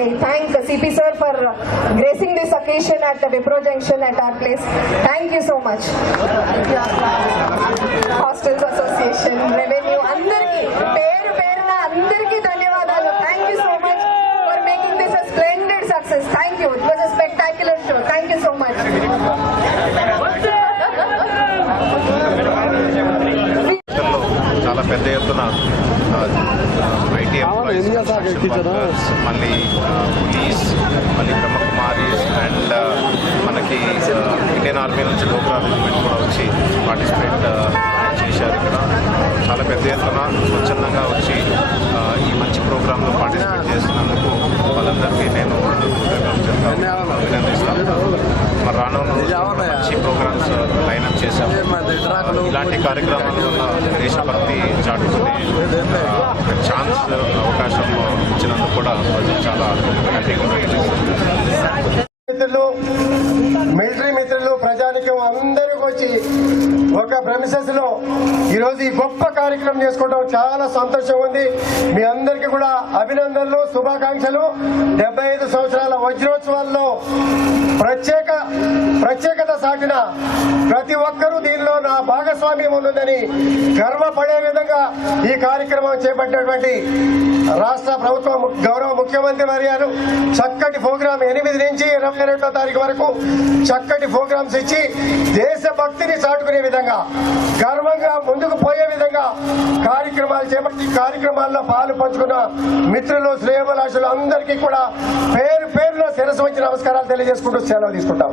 I thank CP sir for gracing this occasion at the Wipro Junction at our place. Thank you so much. Hostels Association, Revenue, andarki peru peruna andarki ధన్యవాదాలు. Thank you so much for making this a splendid success. Thank you. It was a spectacular show. Thank you so much. చాలా పెద్ద ఎత్తున IT employees, మళ్ళీ police, మళ్ళీ Brahma Kumaris and మనకి Indian army నుంచి Dogra regiment కూడా వచ్చి పార్టిసిపేట్ చేశారు. ఇక్కడ చాలా పెద్ద ఎత్తున స్వచ్ఛందంగా వచ్చి ఈ మంచి ప్రోగ్రాంలో పార్టిసిపేట్ చేస్తున్నందుకు వాళ్ళందరికీ నేను అభినందిస్తాను. మరి రానున్న మంచి ప్రోగ్రామ్స్ లైన్అప్ చేశాము. ఇలాంటి కార్యక్రమాల వల్ల దేశభక్తి చాటుకునే ఛాన్స్ అవకాశం ఇచ్చినందుకు కూడా చాలా హ్యాపీగా ఉంది. మిలిటరీ మిత్రులు, ప్రజానికం అందరూ వచ్చి ఒక ప్రెమిసెస్ లో ఈరోజు ఈ గొప్ప కార్యక్రమం చేసుకోవడం చాలా సంతోషంగా ఉంది. మీ అందరికీ కూడా అభినందనలు, శుభాకాంక్షలు. 75 సంవత్సరాల వజ్రోత్సవాల్లో ప్రత్యేకత సాటిన ప్రతి ఒక్కరూ దీనిలో నా భాగస్వామ్యం ఉందని గర్వపడే విధంగా ఈ కార్యక్రమం చేపట్టినటువంటి రాష్ట్ర ప్రభుత్వం గౌరవ ముఖ్యమంత్రి వర్యాలు చక్కటి ప్రోగ్రాం 8 నుంచి 22వ తారీఖు వరకు చక్కటి ప్రోగ్రామ్స్ ఇచ్చి దేశభక్తిని చాటుకునే విధంగా, గర్వంగా ముందుకు పోయే విధంగా కార్యక్రమాలు చేపట్టి కార్యక్రమాల్లో పాలు పంచుకున్న మిత్రులు, శ్రేయోభిలాషులు అందరికీ కూడా పేరు పేరున శిరస్సు వంచి నమస్కారాలు తెలియజేసుకుంటూ సెలవు తీసుకుంటాం.